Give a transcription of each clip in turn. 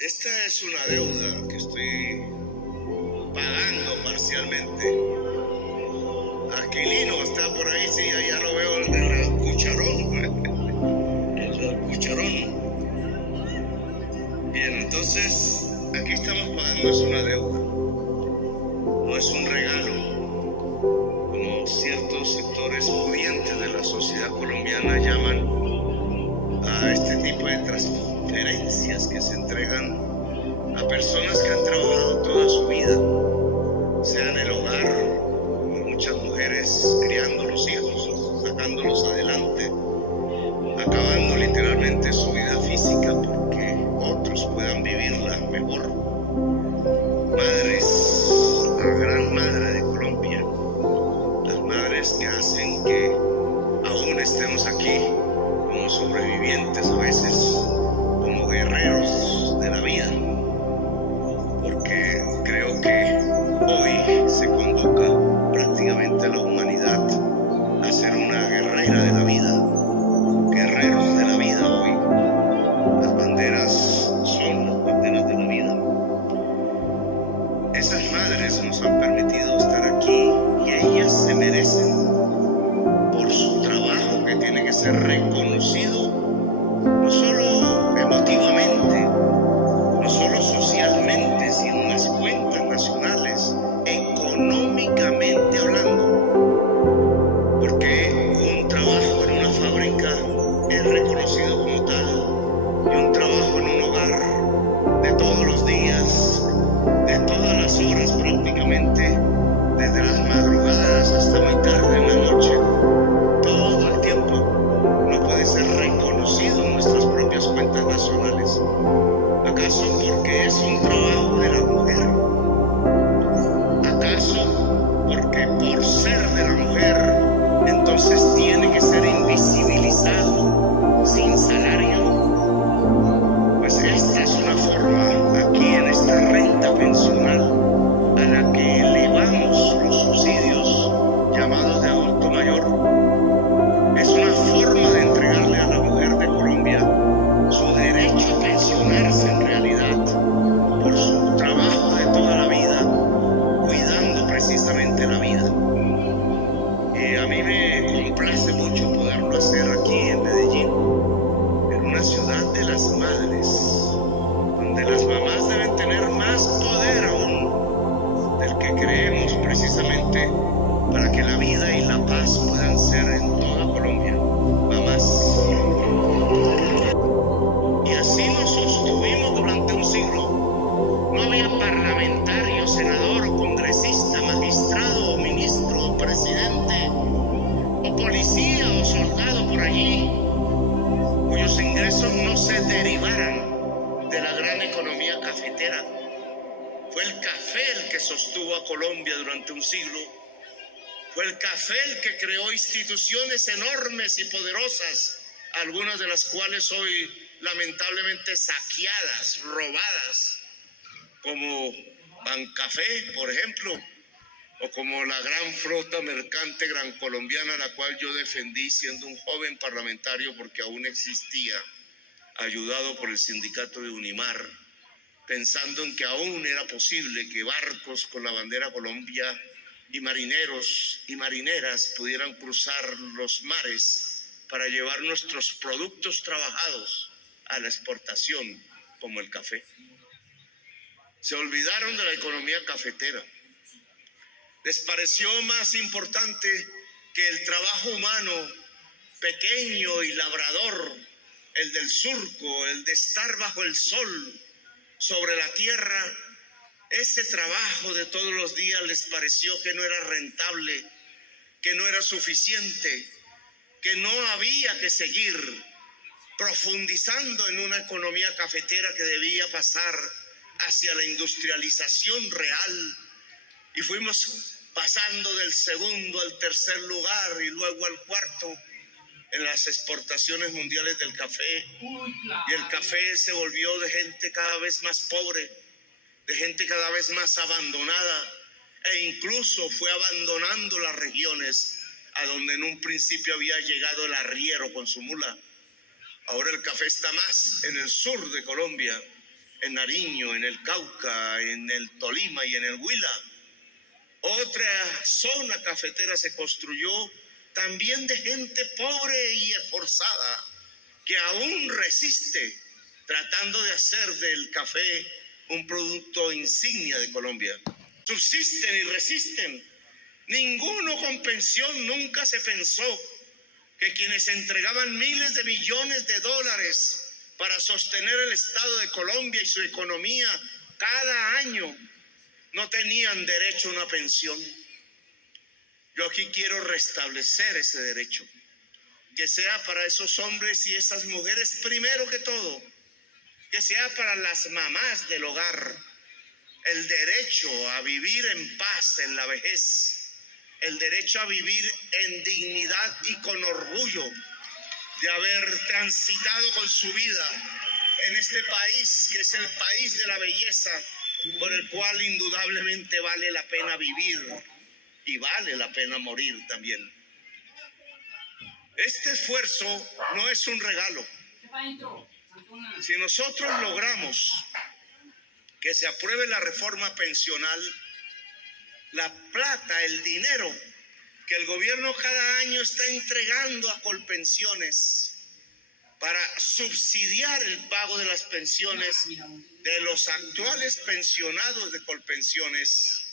Esta es una deuda que estoy pagando parcialmente. Aquilino está por ahí, sí, ya lo veo, el del cucharón. El del cucharón. Bien, entonces, aquí estamos pagando, es una deuda. No es un regalo, como ciertos sectores pudientes de la sociedad colombiana llaman a este tipo de transferencias que se entregan a personas que han trabajado toda su vida, sea en el hogar, como muchas mujeres criando los hijos, sacándolos adelante, acabando literalmente su vida física porque otros puedan vivirla mejor. Madres, la gran madre de Colombia, las madres que hacen que aún estemos aquí como sobrevivientes, a veces como guerreros de la vida, porque creo que hoy se convoca prácticamente a la humanidad a ser una guerrera de la vida, guerreros de la vida hoy. Las banderas son las banderas de la vida. Esas madres nos han permitido estar aquí y ellas se merecen, por su trabajo que tiene que ser reconocido, no solo emotivamente, no solo socialmente, sino en las cuentas nacionales, económicamente hablando, porque un trabajo en una fábrica es reconocido como tal, y un trabajo en un hogar de todos los días, de todas las horas prácticamente, desde las madrugadas hasta muy tarde en la noche, todo el tiempo, no puede ser reconocido en nuestras propias cuentas nacionales. ¿Acaso porque es un trabajo de la mujer? ¿Acaso porque por ser de la mujer entonces tiene que ser invisibilizado sin salario? Pues esta es una forma, aquí en esta renta pensional a la que elevamos los subsidios llamados de adulto mayor, es una forma de entregarle a la mujer de Colombia su derecho a pensionarse en realidad por su trabajo de toda la vida, cuidando precisamente la vida. Y a mí me complace mucho poderlo hacer aquí en Medellín, en una ciudad de las madres, donde las mamás deben tener más poder aún del que creemos, precisamente para que la vida y la paz puedan ser en toda Colombia. Mamás. Y así nos sostuvimos durante un siglo. No había parlamentario, senador, congresista, magistrado, o ministro, o presidente, o policía, o soldado por allí, cuyos ingresos no se derivaran de la gran economía cafetera. Fue el café el que sostuvo a Colombia durante un siglo. Fue el café el que creó instituciones enormes y poderosas, algunas de las cuales hoy lamentablemente saqueadas, robadas, como Bancafé, por ejemplo, o como la gran flota mercante gran colombiana, la cual yo defendí siendo un joven parlamentario porque aún existía, ayudado por el sindicato de Unimar, pensando en que aún era posible que barcos con la bandera Colombia y marineros y marineras pudieran cruzar los mares para llevar nuestros productos trabajados a la exportación, como el café. Se olvidaron de la economía cafetera. Les pareció más importante que el trabajo humano pequeño y labrador, el del surco, el de estar bajo el sol, sobre la tierra. Ese trabajo de todos los días les pareció que no era rentable, que no era suficiente, que no había que seguir profundizando en una economía cafetera que debía pasar hacia la industrialización real, y fuimos pasando del segundo al tercer lugar y luego al cuarto en las exportaciones mundiales del café. Y el café se volvió de gente cada vez más pobre, de gente cada vez más abandonada, e incluso fue abandonando las regiones a donde en un principio había llegado el arriero con su mula. Ahora el café está más en el sur de Colombia, en Nariño, en el Cauca, en el Tolima y en el Huila. Otra zona cafetera se construyó también de gente pobre y esforzada que aún resiste tratando de hacer del café un producto insignia de Colombia. Subsisten y resisten. Ninguno con pensión. Nunca se pensó que quienes entregaban miles de millones de dólares para sostener el Estado de Colombia y su economía cada año no tenían derecho a una pensión. Yo aquí quiero restablecer ese derecho, que sea para esos hombres y esas mujeres primero que todo, que sea para las mamás del hogar, el derecho a vivir en paz en la vejez, el derecho a vivir en dignidad y con orgullo de haber transitado con su vida en este país, que es el país de la belleza, por el cual indudablemente vale la pena vivir y vale la pena morir también. Este esfuerzo no es un regalo. Si nosotros logramos que se apruebe la reforma pensional, la plata, el dinero que el gobierno cada año está entregando a Colpensiones para subsidiar el pago de las pensiones de los actuales pensionados de Colpensiones,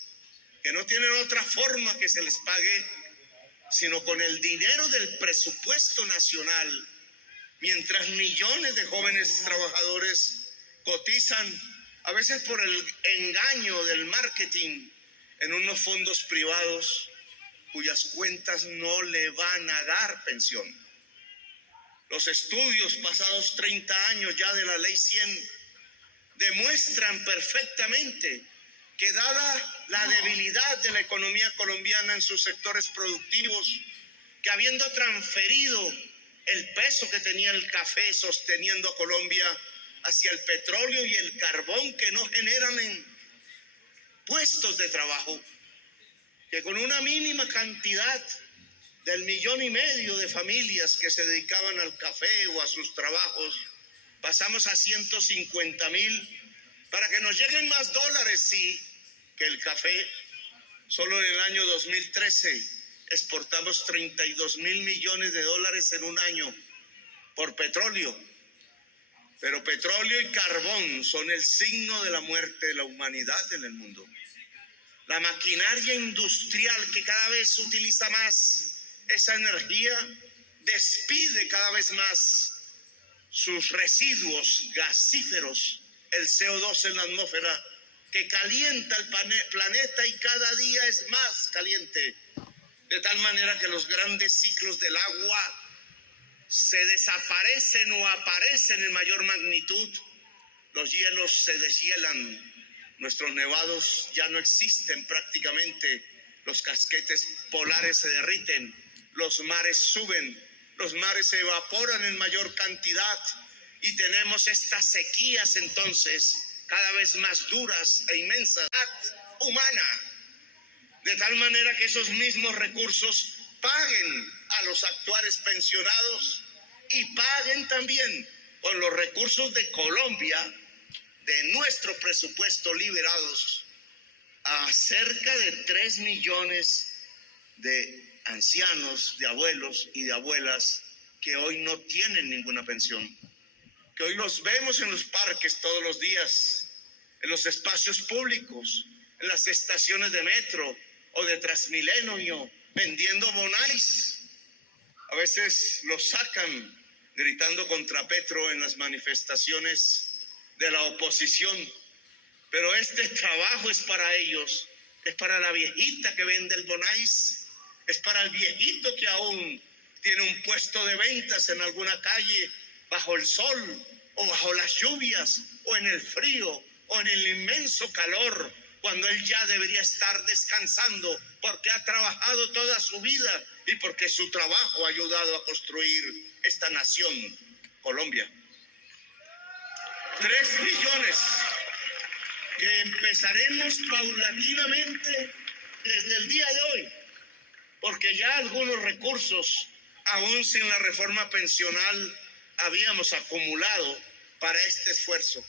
que no tienen otra forma que se les pague sino con el dinero del presupuesto nacional, mientras millones de jóvenes trabajadores cotizan, a veces por el engaño del marketing, en unos fondos privados cuyas cuentas no le van a dar pensión. Los estudios pasados 30 años ya de la Ley 100 demuestran perfectamente que dada la debilidad de la economía colombiana en sus sectores productivos, que habiendo transferido el peso que tenía el café sosteniendo a Colombia hacia el petróleo y el carbón, que no generan en puestos de trabajo, que con una mínima cantidad del 1,5 millones de familias que se dedicaban al café o a sus trabajos, pasamos a 150,000, para que nos lleguen más dólares, sí, que el café. Solo en el año 2013 exportamos 32,000 millones de dólares en un año por petróleo. Pero petróleo y carbón son el signo de la muerte de la humanidad en el mundo. La maquinaria industrial, que cada vez utiliza más esa energía, despide cada vez más sus residuos gasíferos, el CO2 en la atmósfera, que calienta el planeta y cada día es más caliente, de tal manera que los grandes ciclos del agua se desaparecen o aparecen en mayor magnitud. Los hielos se deshielan, nuestros nevados ya no existen prácticamente, los casquetes polares se derriten, los mares suben, los mares se evaporan en mayor cantidad y tenemos estas sequías entonces cada vez más duras e inmensas, humana, de tal manera que esos mismos recursos paguen a los actuales pensionados y paguen también con los recursos de Colombia, de nuestro presupuesto liberados, a cerca de 3 millones de ancianos, de abuelos y de abuelas que hoy no tienen ninguna pensión, que hoy los vemos en los parques todos los días, en los espacios públicos, en las estaciones de metro o de Transmilenio, vendiendo bonais. A veces los sacan gritando contra Petro en las manifestaciones de la oposición, pero este trabajo es para ellos, es para la viejita que vende el bonais, es para el viejito que aún tiene un puesto de ventas en alguna calle bajo el sol o bajo las lluvias o en el frío o en el inmenso calor, cuando él ya debería estar descansando porque ha trabajado toda su vida y porque su trabajo ha ayudado a construir esta nación, Colombia. 3 millones que empezaremos paulatinamente desde el día de hoy, porque ya algunos recursos, aún sin la reforma pensional, habíamos acumulado para este esfuerzo.